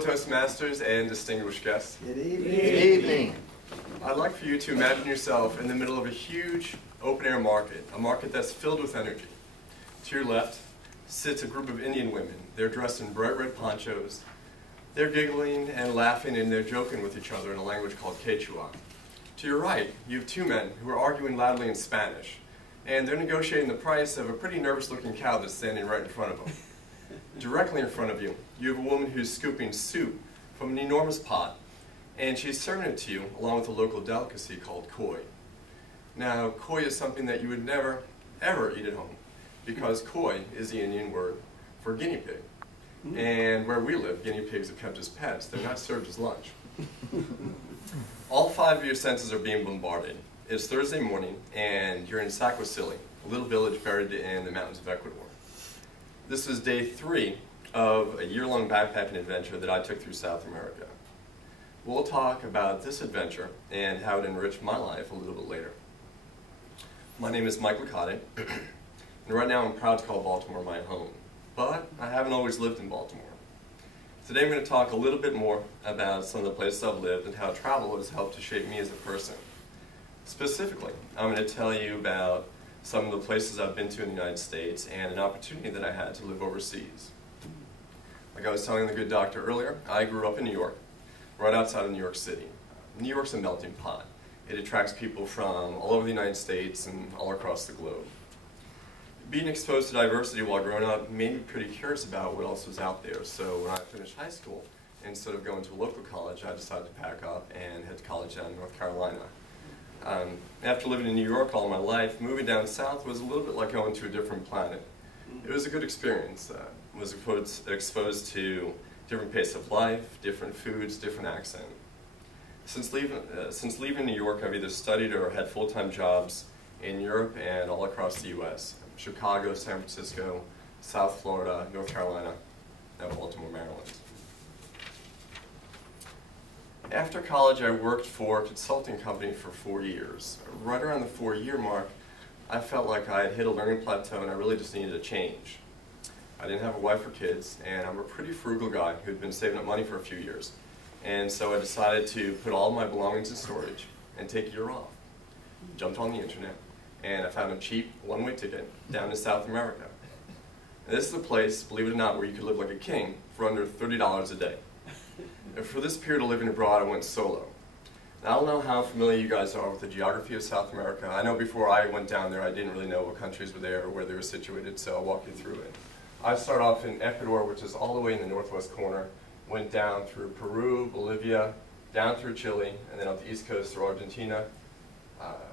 Toastmasters and distinguished guests. Good evening. Good evening. I'd like for you to imagine yourself in the middle of a huge open-air market, a market that's filled with energy. To your left sits a group of Indian women. They're dressed in bright red ponchos. They're giggling and laughing and they're joking with each other in a language called Quechua. To your right, you have two men who are arguing loudly in Spanish, and they're negotiating the price of a pretty nervous-looking cow that's standing right in front of them. Directly in front of you, you have a woman who's scooping soup from an enormous pot, and she's serving it to you along with a local delicacy called koi. Now, koi is something that you would never, ever eat at home, because koi is the Indian word for guinea pig. And where we live, guinea pigs are kept as pets. They're not served as lunch. All five of your senses are being bombarded. It's Thursday morning, and you're in Saquicili, a little village buried in the mountains of Ecuador. This is day 3 of a year-long backpacking adventure that I took through South America. We'll talk about this adventure and how it enriched my life a little bit later. My name is Mike Licate, and right now I'm proud to call Baltimore my home, but I haven't always lived in Baltimore. Today I'm going to talk a little bit more about some of the places I've lived and how travel has helped to shape me as a person. Specifically, I'm going to tell you about some of the places I've been to in the United States and an opportunity that I had to live overseas. Like I was telling the good doctor earlier, I grew up in New York, right outside of New York City. New York's a melting pot. It attracts people from all over the United States and all across the globe. Being exposed to diversity while growing up made me pretty curious about what else was out there. So when I finished high school, instead of going to a local college, I decided to pack up and head to college down in North Carolina. After living in New York all my life, moving down south was a little bit like going to a different planet. It was a good experience. Was exposed to different pace of life, different foods, different accent. Since leaving New York, I've either studied or had full-time jobs in Europe and all across the U.S. Chicago, San Francisco, South Florida, North Carolina, and Baltimore, Maryland. After college, I worked for a consulting company for 4 years. Right around the 4-year mark, I felt like I had hit a learning plateau and I really just needed a change. I didn't have a wife or kids, and I'm a pretty frugal guy who had been saving up money for a few years. And so I decided to put all my belongings in storage and take a year off. Jumped on the internet, and I found a cheap one-way ticket down to South America. And this is a place, believe it or not, where you could live like a king for under $30 a day. And for this period of living abroad, I went solo. Now, I don't know how familiar you guys are with the geography of South America. I know before I went down there, I didn't really know what countries were there or where they were situated, so I'll walk you through it. I started off in Ecuador, which is all the way in the northwest corner, went down through Peru, Bolivia, down through Chile, and then up the east coast through Argentina,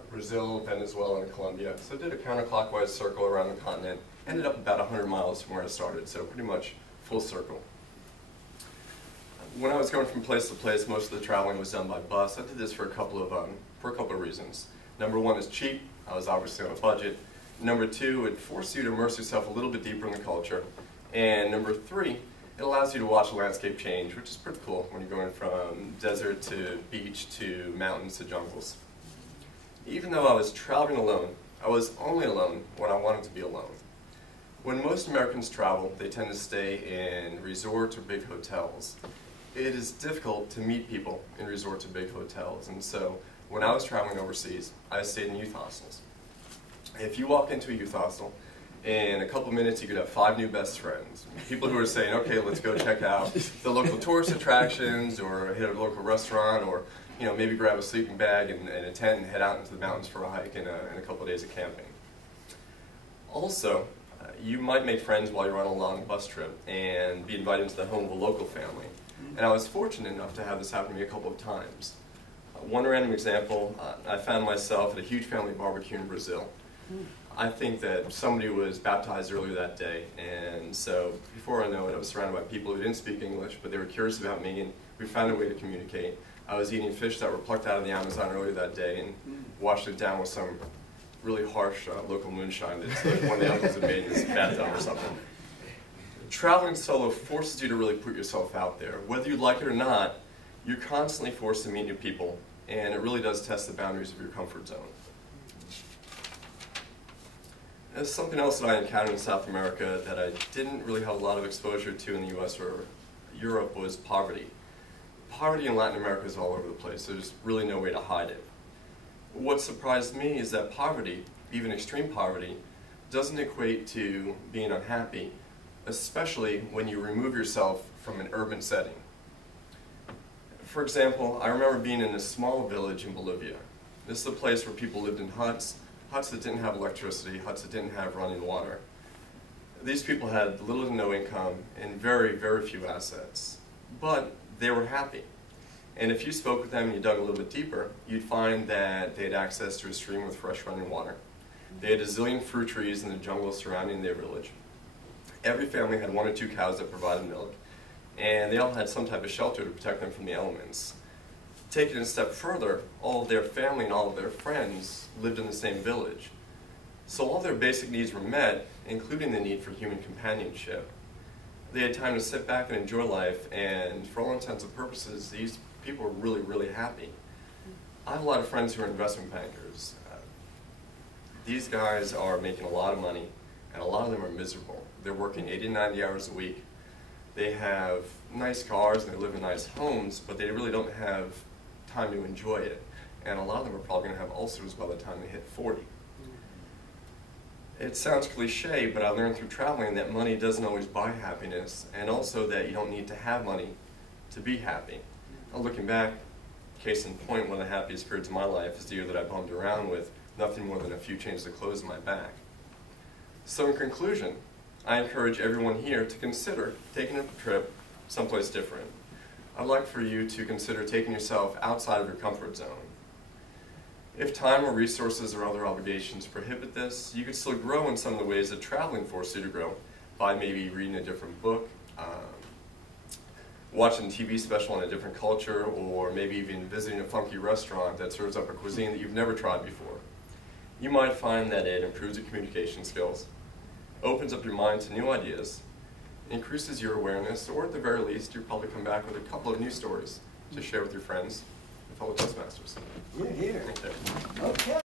Brazil, Venezuela, and Colombia. So I did a counterclockwise circle around the continent, ended up about 100 miles from where I started, so pretty much full circle. When I was going from place to place, most of the traveling was done by bus. I did this for a couple of reasons. Number one is cheap. I was obviously on a budget. Number two, it forced you to immerse yourself a little bit deeper in the culture. And number three, it allows you to watch the landscape change, which is pretty cool when you're going from desert to beach to mountains to jungles. Even though I was traveling alone, I was only alone when I wanted to be alone. When most Americans travel, they tend to stay in resorts or big hotels. It is difficult to meet people in resorts or big hotels, and so when I was traveling overseas, I stayed in youth hostels. If you walk into a youth hostel, in a couple minutes you could have 5 new best friends. People who are saying, okay, let's go check out the local tourist attractions, or hit a local restaurant, or maybe grab a sleeping bag and a tent and head out into the mountains for a hike and a couple of days of camping. Also, you might make friends while you're on a long bus trip and be invited into the home of a local family. And I was fortunate enough to have this happen to me a couple of times. One random example, I found myself at a huge family barbecue in Brazil. I think that somebody was baptized earlier that day, and so before I know it, I was surrounded by people who didn't speak English, but they were curious about me, and we found a way to communicate. I was eating fish that were plucked out of the Amazon earlier that day and washed it down with some really harsh local moonshine that one of the uncles had made in his bathtub or something. Traveling solo forces you to really put yourself out there. Whether you like it or not, you're constantly forced to meet new people, and it really does test the boundaries of your comfort zone. There's something else that I encountered in South America that I didn't really have a lot of exposure to in the US or Europe was poverty. Poverty in Latin America is all over the place. There's really no way to hide it. What surprised me is that poverty, even extreme poverty, doesn't equate to being unhappy, especially when you remove yourself from an urban setting. For example, I remember being in a small village in Bolivia. This is a place where people lived in huts, huts that didn't have electricity, huts that didn't have running water. These people had little to no income and very, very few assets, but they were happy. And if you spoke with them and you dug a little bit deeper, you'd find that they had access to a stream with fresh running water. They had a zillion fruit trees in the jungle surrounding their village. Every family had 1 or 2 cows that provided milk, and they all had some type of shelter to protect them from the elements. Taking it a step further, all of their family and all of their friends lived in the same village. So all their basic needs were met, including the need for human companionship. They had time to sit back and enjoy life, and for all intents and purposes, these people were really, really happy. I have a lot of friends who are investment bankers. These guys are making a lot of money, and a lot of them are miserable. They're working 80 to 90 hours a week. They have nice cars and they live in nice homes, but they really don't have time to enjoy it. And a lot of them are probably going to have ulcers by the time they hit 40. It sounds cliche, but I learned through traveling that money doesn't always buy happiness, and also that you don't need to have money to be happy. Now, looking back, case in point, one of the happiest periods of my life is the year that I bummed around with nothing more than a few changes of clothes on my back. So in conclusion, I encourage everyone here to consider taking a trip someplace different. I'd like for you to consider taking yourself outside of your comfort zone. If time or resources or other obligations prohibit this, you could still grow in some of the ways that traveling forces you to grow, by maybe reading a different book, watching a TV special in a different culture, or maybe even visiting a funky restaurant that serves up a cuisine that you've never tried before. You might find that it improves your communication skills, opens up your mind to new ideas, increases your awareness, or at the very least, you'll probably come back with a couple of new stories to share with your friends and fellow Toastmasters. You're here. Okay. Okay.